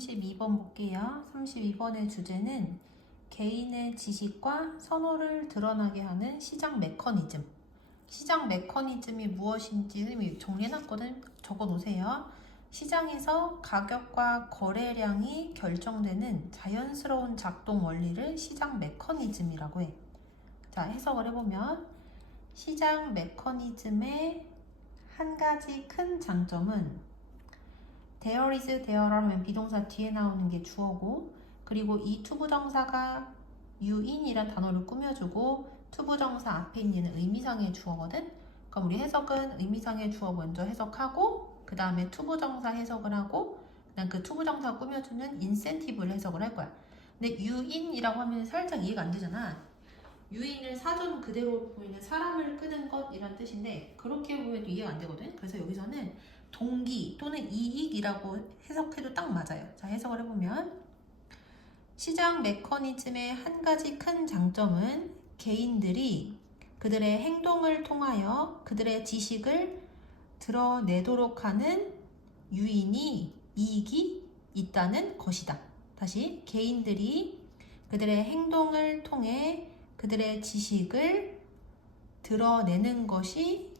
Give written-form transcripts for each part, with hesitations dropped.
32번 볼게요. 32번의 주제는 개인의 지식과 선호를 드러나게 하는 시장 메커니즘. 시장 메커니즘이 무엇인지 정리해놨거든. 적어놓으세요. 시장에서 가격과 거래량이 결정되는 자연스러운 작동 원리를 시장 메커니즘이라고 해. 자, 해석을 해보면 시장 메커니즘의 한 가지 큰 장점은 there is, there를 하면 비동사 뒤에 나오는 게 주어고, 그리고 이 투부정사가 유인이란 단어를 꾸며주고 투부정사 앞에 있는 의미상의 주어거든. 그럼 우리 해석은 의미상의 주어 먼저 해석하고 그 다음에 투부정사 해석을 하고 그다음 그 투부정사 꾸며주는 인센티브를 해석을 할 거야. 근데 유인이라고 하면 살짝 이해가 안 되잖아. 유인을 사전 그대로 보이는 사람을 끄는 것이란 뜻인데 그렇게 보면 이해가 안 되거든. 그래서 여기서는 동기 또는 이익이라고 해석해도 딱 맞아요. 자, 해석을 해보면 시장 메커니즘의 한 가지 큰 장점은 개인들이 그들의 행동을 통하여 그들의 지식을 드러내도록 하는 유인이 이익이 있다는 것이다. 다시 개인들이 그들의 행동을 통해 그들의 지식을 드러내는 것이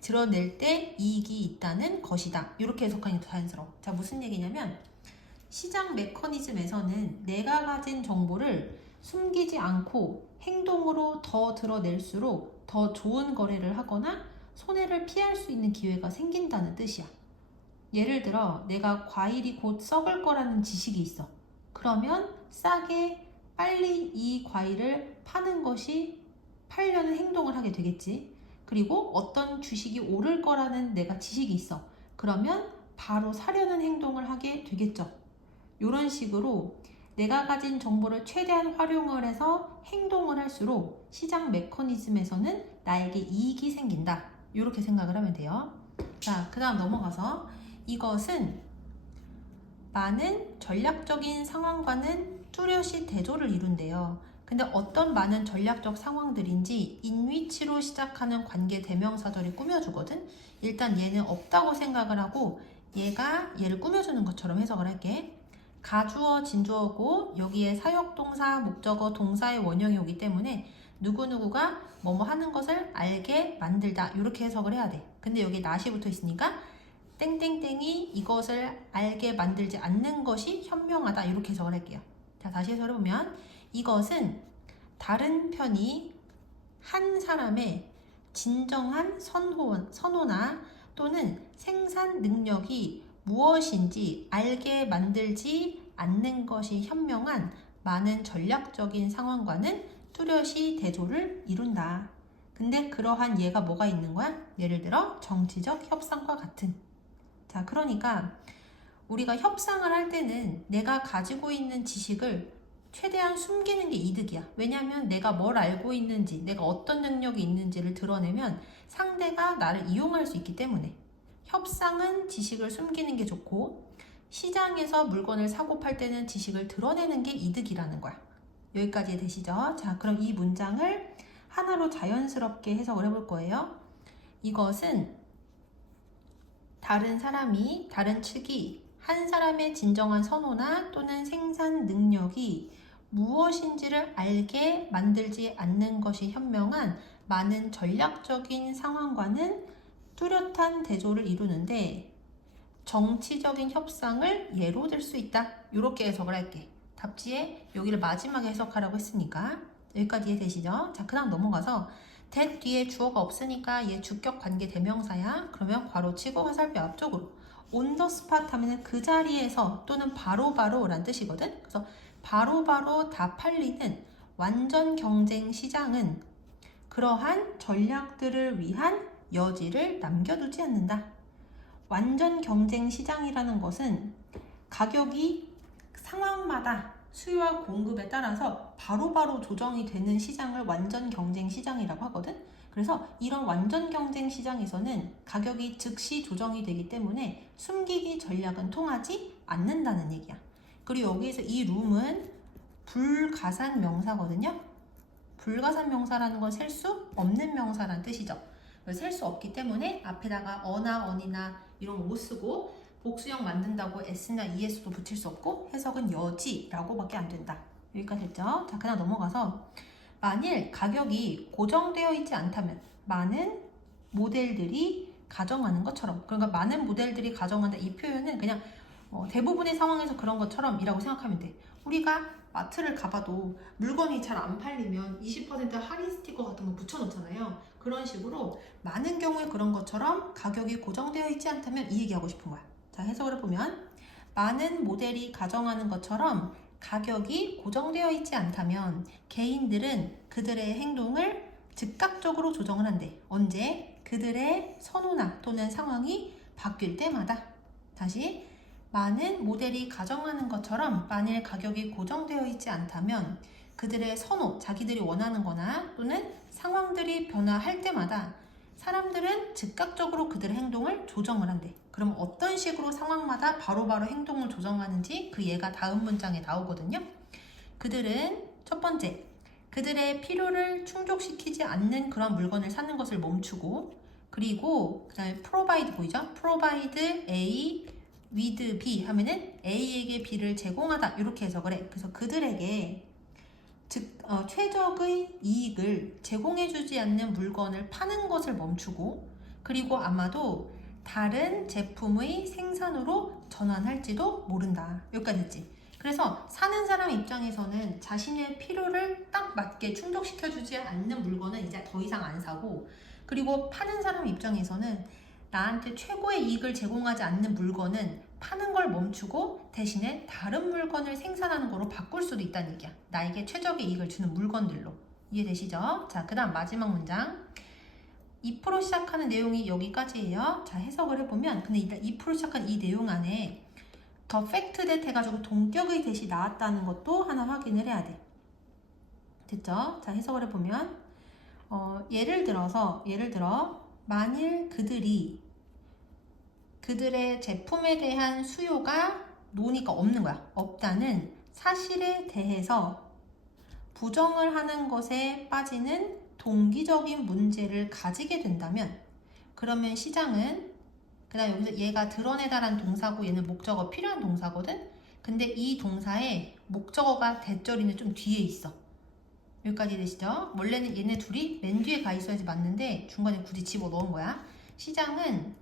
드러낼 때 이익이 있다는 것이다. 이렇게 해석하니 더 자연스러워. 자, 무슨 얘기냐면 시장 메커니즘에서는 내가 가진 정보를 숨기지 않고 행동으로 더 드러낼수록 더 좋은 거래를 하거나 손해를 피할 수 있는 기회가 생긴다는 뜻이야. 예를 들어 내가 과일이 곧 썩을 거라는 지식이 있어. 그러면 싸게 빨리 이 과일을 파는 것이 팔려는 행동을 하게 되겠지. 그리고 어떤 주식이 오를 거라는 내가 지식이 있어. 그러면 바로 사려는 행동을 하게 되겠죠. 이런 식으로 내가 가진 정보를 최대한 활용을 해서 행동을 할수록 시장 메커니즘에서는 나에게 이익이 생긴다. 이렇게 생각을 하면 돼요. 자, 그 다음 넘어가서 이것은 많은 전략적인 상황과는 뚜렷이 대조를 이룬대요. 근데 어떤 많은 전략적 상황들인지 인위치로 시작하는 관계 대명사절이 꾸며주거든. 일단 얘는 없다고 생각을 하고 얘를 꾸며주는 것처럼 해석을 할게. 가주어, 진주어고 여기에 사역동사, 목적어, 동사의 원형이 오기 때문에 누구누구가 뭐뭐 하는 것을 알게 만들다 이렇게 해석을 해야 돼. 근데 여기 not이 붙어 있으니까 땡땡땡이 이것을 알게 만들지 않는 것이 현명하다 이렇게 해석을 할게요. 자, 다시 해석을 해보면 이것은 다른 편이 한 사람의 진정한 선호나 또는 생산 능력이 무엇인지 알게 만들지 않는 것이 현명한 많은 전략적인 상황과는 뚜렷이 대조를 이룬다. 근데 그러한 예가 뭐가 있는 거야? 예를 들어 정치적 협상과 같은. 자, 그러니까 우리가 협상을 할 때는 내가 가지고 있는 지식을 최대한 숨기는 게 이득이야. 왜냐하면 내가 뭘 알고 있는지, 내가 어떤 능력이 있는지를 드러내면 상대가 나를 이용할 수 있기 때문에 협상은 지식을 숨기는 게 좋고 시장에서 물건을 사고 팔 때는 지식을 드러내는 게 이득이라는 거야. 여기까지 되시죠? 자, 그럼 이 문장을 하나로 자연스럽게 해석을 해볼 거예요. 이것은 다른 측이 한 사람의 진정한 선호나 또는 생산 능력이 무엇인지를 알게 만들지 않는 것이 현명한 많은 전략적인 상황과는 뚜렷한 대조를 이루는데 정치적인 협상을 예로 들 수 있다. 이렇게 해석을 할게. 답지에 여기를 마지막에 해석하라고 했으니까 여기까지 이해되시죠? 자, 그 다음 넘어가서 that 뒤에 주어가 없으니까 얘 주격 관계 대명사야. 그러면 괄호치고 화살표 앞쪽으로 on the spot 하면 그 자리에서 또는 바로바로 라는 뜻이거든. 그래서 바로바로 다 팔리는 완전 경쟁 시장은 그러한 전략들을 위한 여지를 남겨두지 않는다. 완전 경쟁 시장이라는 것은 가격이 상황마다 수요와 공급에 따라서 바로바로 조정이 되는 시장을 완전 경쟁 시장이라고 하거든. 그래서 이런 완전 경쟁 시장에서는 가격이 즉시 조정이 되기 때문에 숨기기 전략은 통하지 않는다는 얘기야. 그리고 여기에서 이 룸은 불가산 명사거든요. 불가산 명사라는 건 셀 수 없는 명사라는 뜻이죠. 셀 수 없기 때문에 앞에다가 어나 언이나 이런 거 못 쓰고 복수형 만든다고 s나 es도 붙일 수 없고 해석은 여지라고밖에 안 된다. 여기까지 했죠? 자, 그냥 넘어가서 만일 가격이 고정되어 있지 않다면 많은 모델들이 가정하는 것처럼, 그러니까 많은 모델들이 가정한다 이 표현은 그냥 대부분의 상황에서 그런 것처럼 이라고 생각하면 돼. 우리가 마트를 가봐도 물건이 잘 안 팔리면 20% 할인 스티커 같은 거 붙여놓잖아요. 그런 식으로 많은 경우에 그런 것처럼 가격이 고정되어 있지 않다면 이 얘기하고 싶은 거야. 자, 해석을 해보면 많은 모델이 가정하는 것처럼 가격이 고정되어 있지 않다면 개인들은 그들의 행동을 즉각적으로 조정을 한대. 언제? 그들의 선호나 또는 상황이 바뀔 때마다. 다시, 많은 모델이 가정하는 것처럼 만일 가격이 고정되어 있지 않다면 그들의 선호, 자기들이 원하는 거나 또는 상황들이 변화할 때마다 사람들은 즉각적으로 그들의 행동을 조정을 한대. 그럼 어떤 식으로 상황마다 바로바로 행동을 조정하는지 그 예가 다음 문장에 나오거든요. 그들은 첫 번째, 그들의 필요를 충족시키지 않는 그런 물건을 사는 것을 멈추고, 그리고 그 다음에 provide 보이죠? provide A with B 하면은 A에게 B를 제공하다 이렇게 해석을 해. 그래서 그들에게 최적의 이익을 제공해주지 않는 물건을 파는 것을 멈추고, 그리고 아마도 다른 제품의 생산으로 전환할지도 모른다. 여기까지 했지. 그래서 사는 사람 입장에서는 자신의 필요를 딱 맞게 충족시켜주지 않는 물건은 이제 더 이상 안 사고, 그리고 파는 사람 입장에서는 나한테 최고의 이익을 제공하지 않는 물건은 파는 걸 멈추고 대신에 다른 물건을 생산하는 거로 바꿀 수도 있다는 얘기야. 나에게 최적의 이익을 주는 물건들로. 이해되시죠? 자, 그 다음 마지막 문장. 2% 시작하는 내용이 여기까지예요. 자, 해석을 해보면, 근데 일단 2% 시작한 이 내용 안에 더 팩트 that 해가지고 동격의 대시 나왔다는 것도 하나 확인을 해야 돼. 됐죠? 자, 해석을 해보면 예를 들어 만일 그들의 제품에 대한 수요가 논의가 없는 거야. 없다는 사실에 대해서 부정을 하는 것에 빠지는 동기적인 문제를 가지게 된다면, 그러면 시장은, 그 다음 여기서 얘가 드러내다란 동사고 얘는 목적어 필요한 동사거든? 근데 이 동사에 목적어가 대절이는 좀 뒤에 있어. 여기까지 되시죠? 원래는 얘네 둘이 맨 뒤에 가 있어야지 맞는데 중간에 굳이 집어넣은 거야. 시장은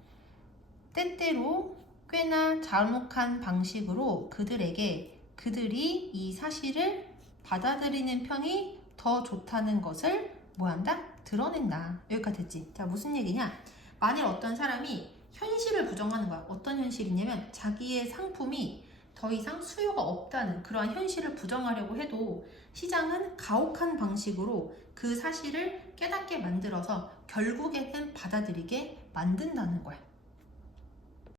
때때로 꽤나 잘못한 방식으로 그들이 이 사실을 받아들이는 편이 더 좋다는 것을 뭐한다? 드러낸다. 여기까지 됐지? 자, 무슨 얘기냐? 만일 어떤 사람이 현실을 부정하는 거야. 어떤 현실이냐면 자기의 상품이 더 이상 수요가 없다는 그러한 현실을 부정하려고 해도 시장은 가혹한 방식으로 그 사실을 깨닫게 만들어서 결국에는 받아들이게 만든다는 거야.